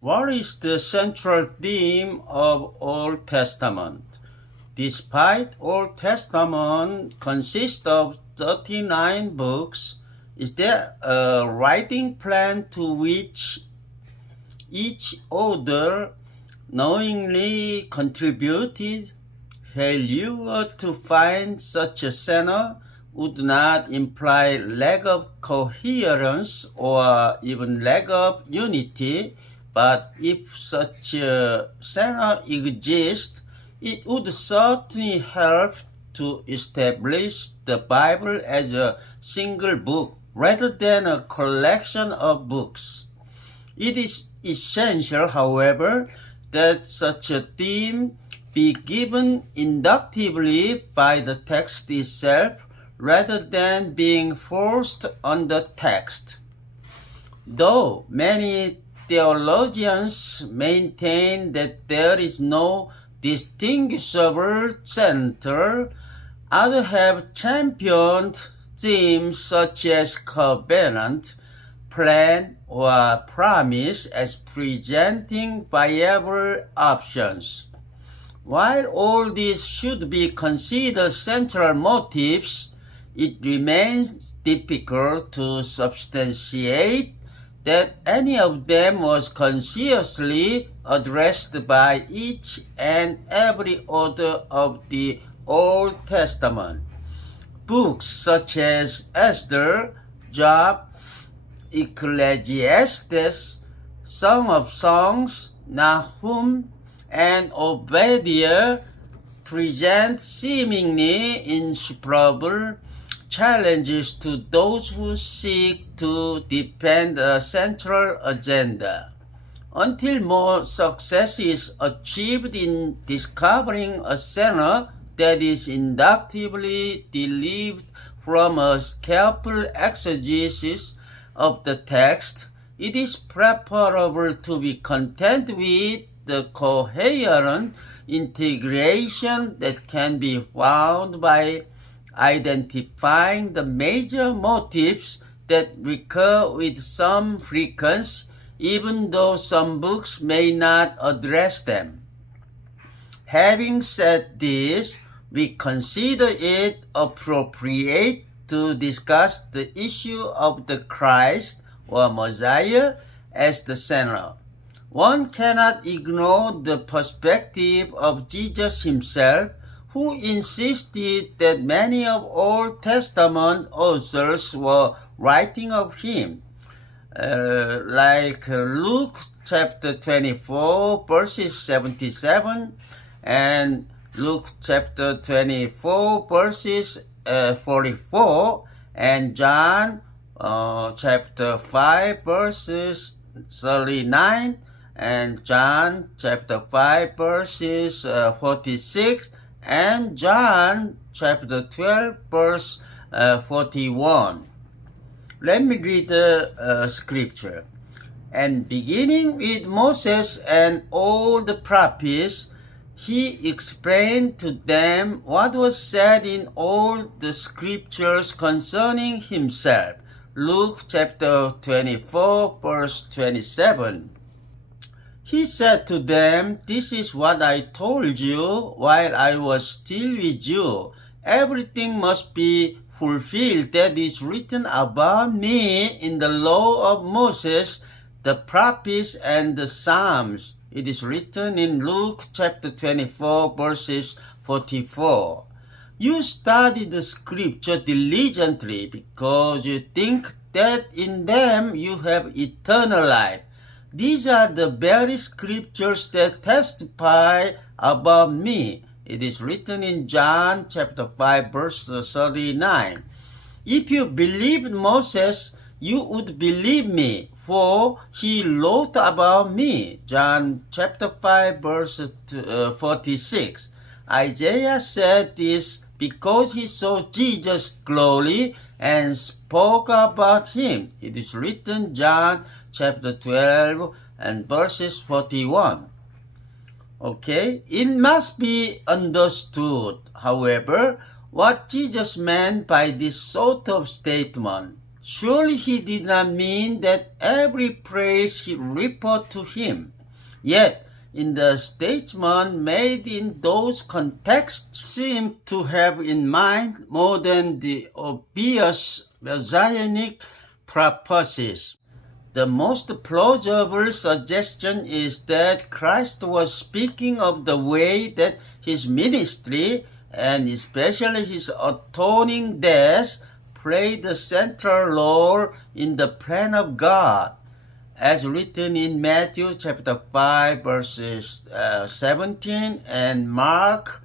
What is the central theme of Old Testament? Despite Old Testament consists of 39 books, is there a writing plan to which each author knowingly contributed? Failure to find such a center would not imply lack of coherence or even lack of unity, but if such a center exists, it would certainly help to establish the Bible as a single book rather than a collection of books. It is essential, however, that such a theme be given inductively by the text itself rather than being forced on the text. Though many theologians maintain that there is no distinguishable center, others have championed themes such as covenant, plan, or promise as presenting viable options. While all these should be considered central motives, it remains difficult to substantiate that any of them was consciously addressed by each and every author of the Old Testament. Books such as Esther, Job, Ecclesiastes, Song of Songs, Nahum, and Obadiah present seemingly insuperable challenges to those who seek to defend a central agenda. Until more success is achieved in discovering a center that is inductively derived from a careful exegesis of the text, it is preferable to be content with the coherent integration that can be found by identifying the major motives that recur with some frequency, even though some books may not address them. Having said this, we consider it appropriate to discuss the issue of the Christ or Messiah as the center. One cannot ignore the perspective of Jesus himself, who insisted that many of Old Testament authors were writing of him, like Luke chapter 24 verses 77 and Luke chapter 24 verses 44 and John chapter 5 verses 39 and John chapter 5 verses 46 and John chapter 12 verse 41. Let me read the scripture. And beginning with Moses and all the prophets, he explained to them what was said in all the scriptures concerning himself. Luke chapter 24 verse 27. He said to them, "This is what I told you while I was still with you. Everything must be fulfilled that is written about me in the law of Moses, the prophets, and the Psalms." It is written in Luke chapter 24 verses 44. You study the scripture diligently because you think that in them you have eternal life. These are the very scriptures that testify about me. It is written in John chapter 5 verse 39. If you believed Moses, you would believe me, for he wrote about me. John chapter 5 verse 46. Isaiah said this because he saw Jesus' glory and spoke about him. It is written John chapter 12 and verses 41. Okay, it must be understood, however, what Jesus meant by this sort of statement. Surely he did not mean that every praise he referred to him. Yet, in the statement made in those contexts seem to have in mind more than the obvious messianic purposes. The most plausible suggestion is that Christ was speaking of the way that his ministry, and especially his atoning death, played a central role in the plan of God, as written in Matthew chapter 5 verses 17 and Mark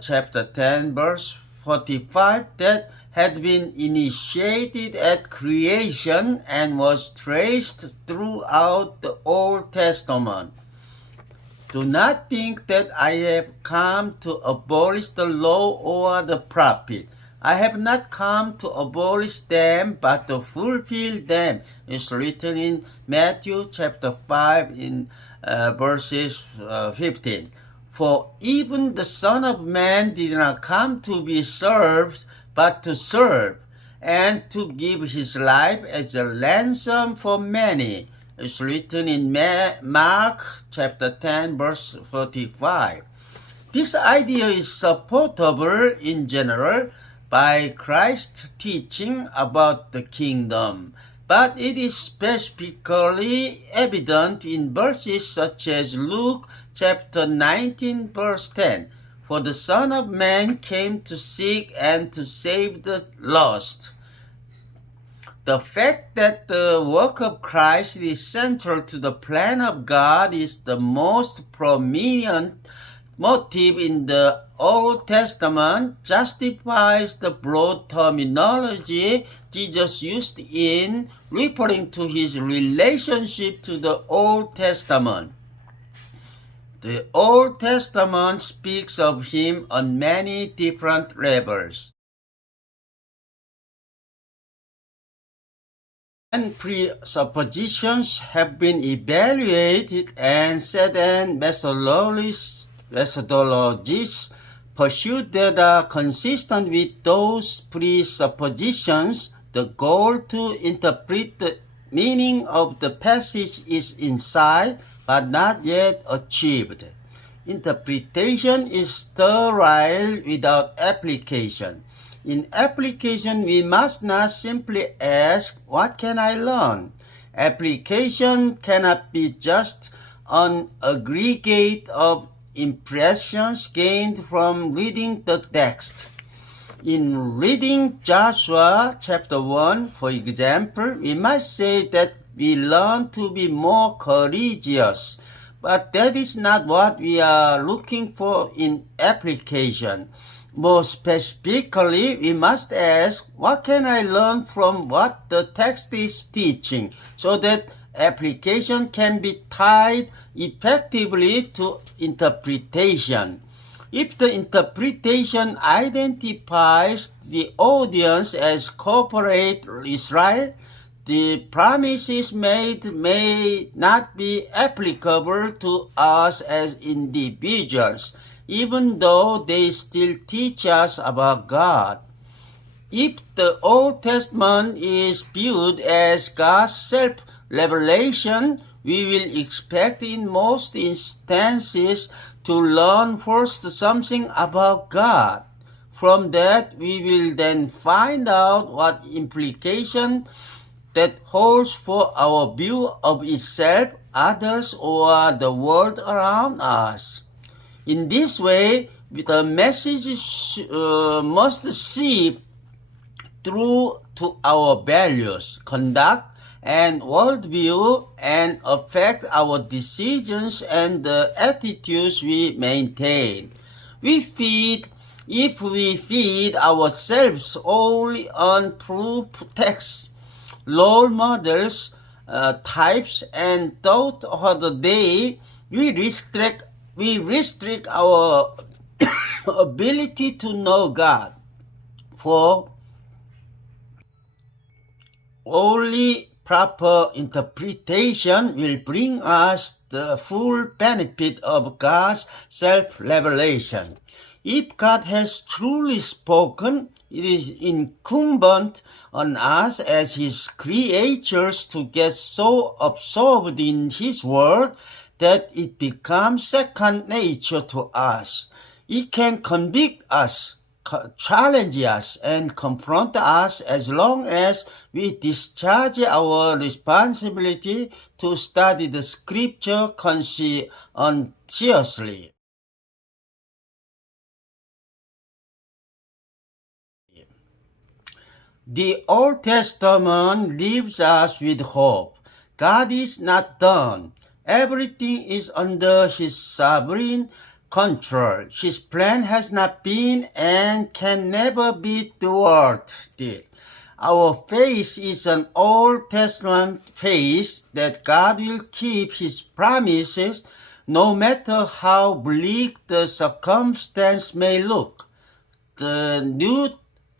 chapter 10 verse 45, that had been initiated at creation and was traced throughout the Old Testament. Do not think that I have come to abolish the law or the prophet. I have not come to abolish them, but to fulfill them. It's written in Matthew chapter 5 in verses 15. For even the Son of Man did not come to be served, but to serve, and to give his life as a ransom for many. It's written in Mark chapter 10 verse 45. This idea is supportable in general by Christ's teaching about the kingdom, but it is specifically evident in verses such as Luke chapter 19 verse 10. For the Son of Man came to seek and to save the lost. The fact that the work of Christ is central to the plan of God is the most prominent motive in the Old Testament justifies the broad terminology Jesus used in referring to his relationship to the Old Testament. The Old Testament speaks of him on many different levels. And presuppositions have been evaluated, and certain methodologies pursued that are consistent with those presuppositions. The goal to interpret the meaning of the passage is in sight, but not yet achieved. Interpretation is sterile without application. In application, we must not simply ask, what can I learn? Application cannot be just an aggregate of impressions gained from reading the text. In reading Joshua chapter 1, for example, we might say that we learn to be more courageous, but that is not what we are looking for in application. More specifically, we must ask, what can I learn from what the text is teaching, so that application can be tied effectively to interpretation. If the interpretation identifies the audience as corporate Israel, the promises made may not be applicable to us as individuals, even though they still teach us about God. If the Old Testament is viewed as God's self-revelation, we will expect in most instances to learn first something about God. From that, we will then find out what implication that holds for our view of itself, others, or the world around us. In this way, the message must seep through to our values, conduct, and worldview, and affect our decisions and the attitudes we maintain. If we feed ourselves only on proof texts, role models, types, and thought of the day, we restrict our ability to know God. For only proper interpretation will bring us the full benefit of God's self-revelation. If God has truly spoken, It is incumbent on us as His creatures to get so absorbed in His Word that it becomes second nature to us. It can convict us, challenge us, and confront us as long as we discharge our responsibility to study the Scripture conscientiously. The Old Testament leaves us with hope. God is not done. Everything is under His sovereign control. His plan has not been and can never be thwarted. Our faith is an Old Testament faith that God will keep His promises no matter how bleak the circumstance may look. The New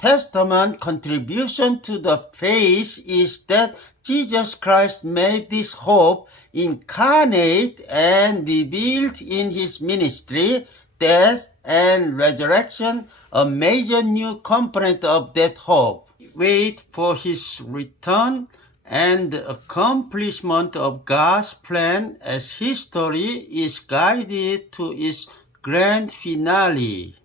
Testament contribution to the faith is that Jesus Christ made this hope incarnate and revealed in His ministry, death, and resurrection, a major new component of that hope. Wait for His return and the accomplishment of God's plan as history is guided to its grand finale.